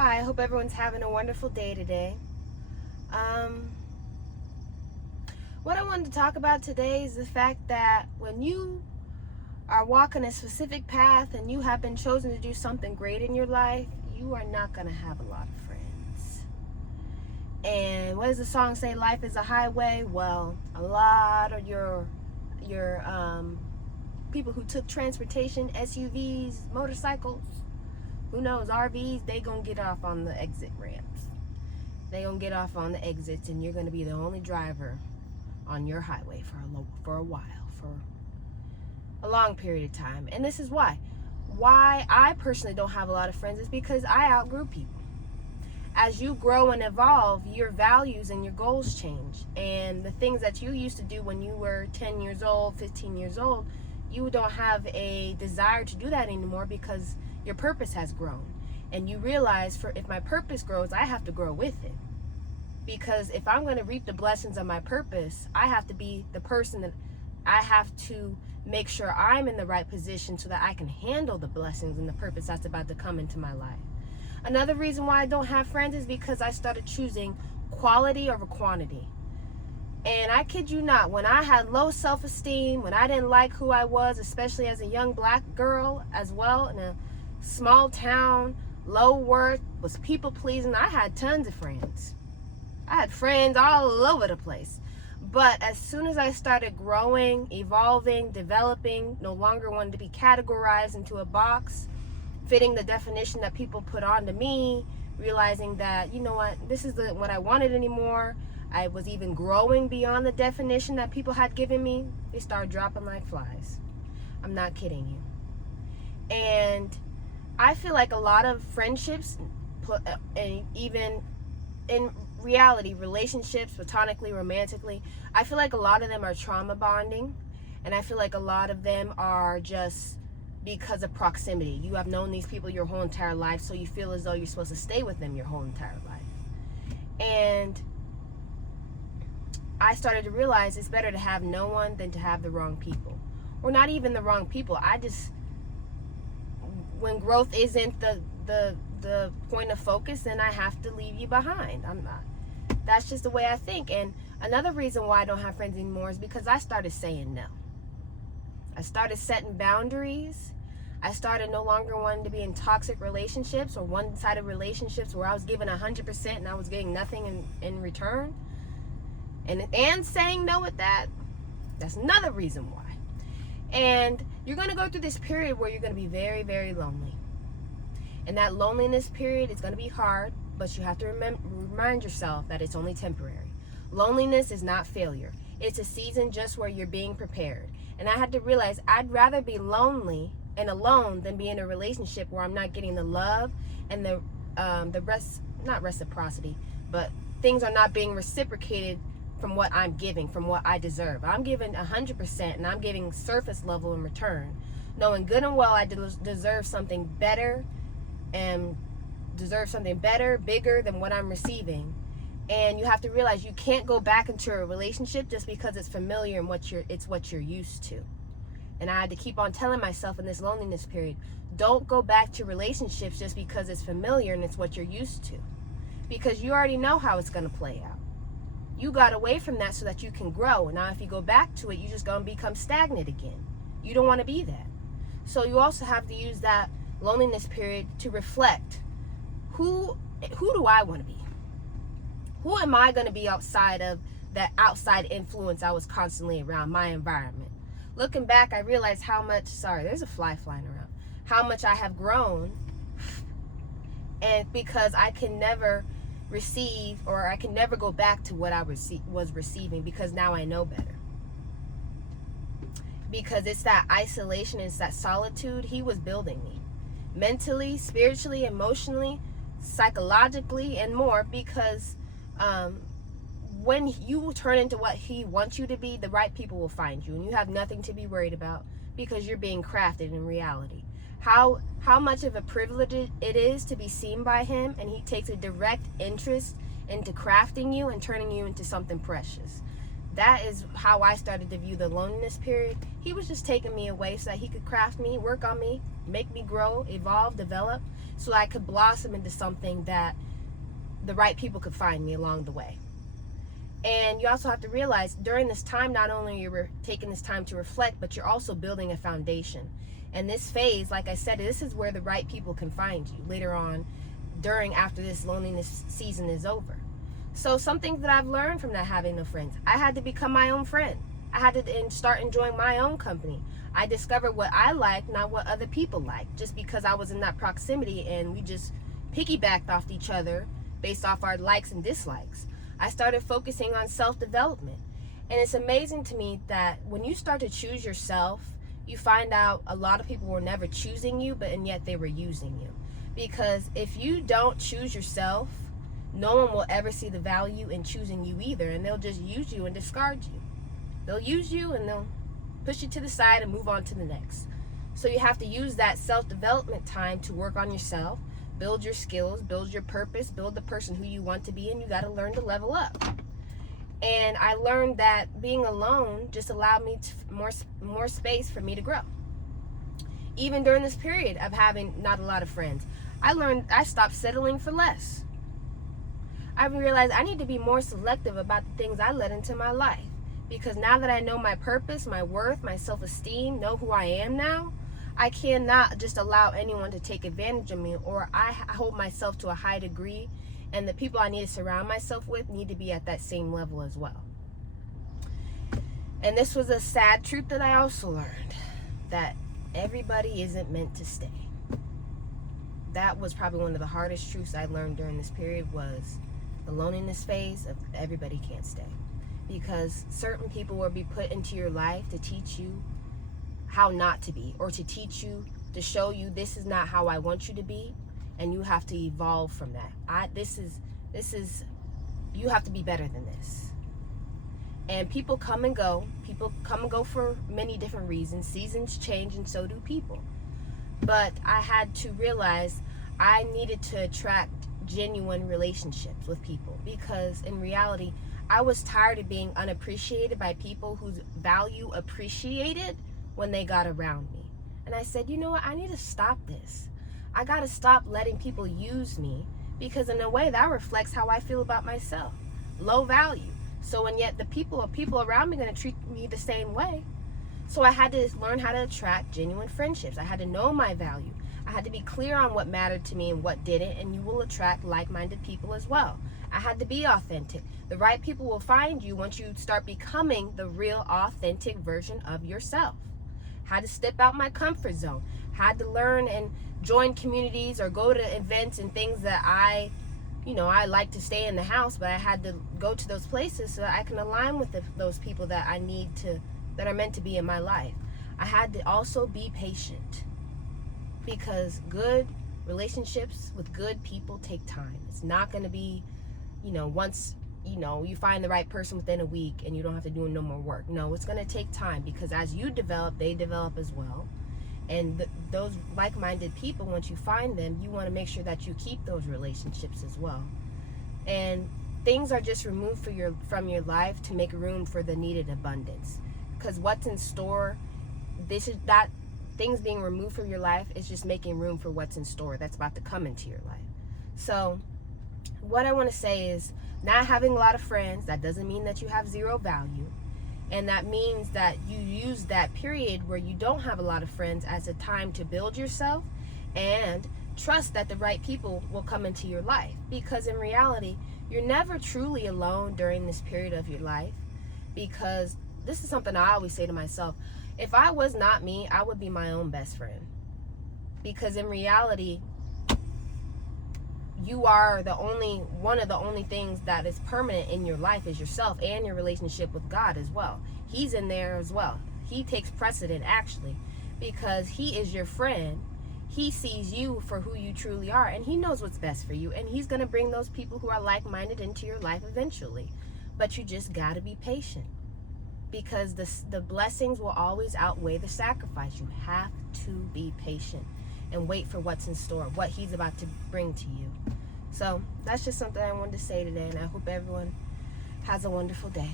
Hi, I hope everyone's having a wonderful day today. Um, what I wanted to talk about today is the fact that when you are walking a specific path and you have been chosen to do something great in your life, you are not going to have a lot of friends. And what does the song say? Life is a highway. Well, a lot of your people who took transportation, SUVs, motorcycles, who knows, RVs, they gonna get off on the exit ramps. They gonna get off on the exits, and you're gonna be the only driver on your highway for a while, for a long period of time. And this is why. Why I personally don't have a lot of friends is because I outgrew people. As you grow and evolve, your values and your goals change. And the things that you used to do when you were 10 years old, 15 years old, you don't have a desire to do that anymore because your purpose has grown. And you realize if my purpose grows, I have to grow with it. Because if I'm going to reap the blessings of my purpose, I have to be the person that I have to make sure I'm in the right position so that I can handle the blessings and the purpose that's about to come into my life. Another reason why I don't have friends is because I started choosing quality over quantity. And I kid you not, when I had low self-esteem, when I didn't like who I was, especially as a young black girl as well, in a small town, low worth, was people pleasing, I had tons of friends. I had friends all over the place. But as soon as I started growing, evolving, developing, no longer wanted to be categorized into a box, fitting the definition that people put onto me, realizing that, you know what, this is what I wanted anymore. I was even growing beyond the definition that people had given me. They started dropping like flies. I'm not kidding you. And I feel like a lot of friendships, even in reality, relationships, platonically, romantically, I feel like a lot of them are trauma bonding. And I feel like a lot of them are just because of proximity. You have known these people your whole entire life, so you feel as though you're supposed to stay with them your whole entire life. And I started to realize it's better to have no one than to have the wrong people. Or not even the wrong people. When growth isn't the point of focus, then I have to leave you behind. That's just the way I think. And another reason why I don't have friends anymore is because I started saying no. I started setting boundaries. I started no longer wanting to be in toxic relationships or one-sided relationships where I was giving 100% and I was getting nothing in return. And saying no at that, that's another reason why. And you're going to go through this period where you're going to be very, very lonely. And that loneliness period is going to be hard, but you have to remind yourself that it's only temporary. Loneliness is not failure. It's a season just where you're being prepared. And I had to realize I'd rather be lonely and alone than be in a relationship where I'm not getting the love and not reciprocity, but things are not being reciprocated from what I'm giving, from what I deserve. I'm giving 100% and I'm giving surface level in return, knowing good and well I deserve something better and deserve something better, bigger than what I'm receiving. And you have to realize you can't go back into a relationship just because it's familiar and it's what you're used to. And I had to keep on telling myself in this loneliness period, don't go back to relationships just because it's familiar and it's what you're used to. Because you already know how it's going to play out. You got away from that so that you can grow. And now if you go back to it, you're just going to become stagnant again. You don't want to be that. So you also have to use that loneliness period to reflect. Who do I want to be? Who am I going to be outside of that outside influence I was constantly around, my environment? Looking back, I realized there's a fly flying around, how much I have grown. And because I can never receive, or I can never go back to what I was receiving, because now I know better. Because it's that isolation, it's that solitude. He was building me mentally, spiritually, emotionally, psychologically, and more. Because when you turn into what he wants you to be, the right people will find you, and you have nothing to be worried about because you're being crafted in reality. How much of a privilege it is to be seen by him, and he takes a direct interest into crafting you and turning you into something precious. that is how I started to view the loneliness period. He was just taking me away so that he could craft me, work on me, make me grow, evolve, develop, so I could blossom into something that the right people could find me along the way. And you also have to realize during this time, not only you're taking this time to reflect, but you're also building a foundation. And this phase, like I said, this is where the right people can find you later on, after this loneliness season is over. So some things that I've learned from not having no friends: I had to become my own friend. I had to start enjoying my own company. I discovered what I like, not what other people like, just because I was in that proximity and we just piggybacked off each other based off our likes and dislikes. I started focusing on self-development. And it's amazing to me that when you start to choose yourself, you find out a lot of people were never choosing you, and yet they were using you. Because if you don't choose yourself, no one will ever see the value in choosing you either, and they'll just use you and discard you. They'll use you and they'll push you to the side and move on to the next. So you have to use that self-development time to work on yourself, build your skills, build your purpose, build the person who you want to be, and you got to learn to level up. And I learned that being alone just allowed me more space for me to grow. Even during this period of having not a lot of friends, I stopped settling for less. I realized I need to be more selective about the things I let into my life. Because now that I know my purpose, my worth, my self-esteem, know who I am now, I cannot just allow anyone to take advantage of me, or I hold myself to a high degree, and the people I need to surround myself with need to be at that same level as well. And this was a sad truth that I also learned, that everybody isn't meant to stay. That was probably one of the hardest truths I learned during this period, was the loneliness phase of everybody can't stay. Because certain people will be put into your life to teach you how not to be, or to teach you, to show you this is not how I want you to be, and you have to evolve from that. You have to be better than this. And people come and go for many different reasons. Seasons change, and so do people. But I had to realize I needed to attract genuine relationships with people, because in reality, I was tired of being unappreciated by people whose value appreciated when they got around me. And I said, you know what, I need to stop this. I got to stop letting people use me, because in a way that reflects how I feel about myself. Low value. So, and yet the people around me are going to treat me the same way. So I had to learn how to attract genuine friendships. I had to know my value. I had to be clear on what mattered to me and what didn't, and you will attract like-minded people as well. I had to be authentic. The right people will find you once you start becoming the real, authentic version of yourself. Had to step out my comfort zone. Had to learn and join communities or go to events and things that I like to stay in the house, but I had to go to those places so that I can align with those people that that are meant to be in my life. I had to also be patient, because good relationships with good people take time. It's not going to be, once, you find the right person within a week and you don't have to do no more work. No, it's going to take time, because as you develop, they develop as well. And those like-minded people, once you find them, you want to make sure that you keep those relationships as well. And things are just removed from your life to make room for the needed abundance. Because what's in store, things being removed from your life is just making room for what's in store that's about to come into your life. So what I want to say is, not having a lot of friends, that doesn't mean that you have zero value. And that means that you use that period where you don't have a lot of friends as a time to build yourself and trust that the right people will come into your life. Because in reality, you're never truly alone during this period of your life. Because this is something I always say to myself: if I was not me, I would be my own best friend. Because in reality, you are one of the only things that is permanent in your life is yourself, and your relationship with God as well. He's in there as well. He takes precedent, actually, because he is your friend. He sees you for who you truly are, and he knows what's best for you, and he's going to bring those people who are like-minded into your life eventually. But you just got to be patient, because the blessings will always outweigh the sacrifice. You have to be patient and wait for what's in store, what he's about to bring to you. So that's just something I wanted to say today, and I hope everyone has a wonderful day.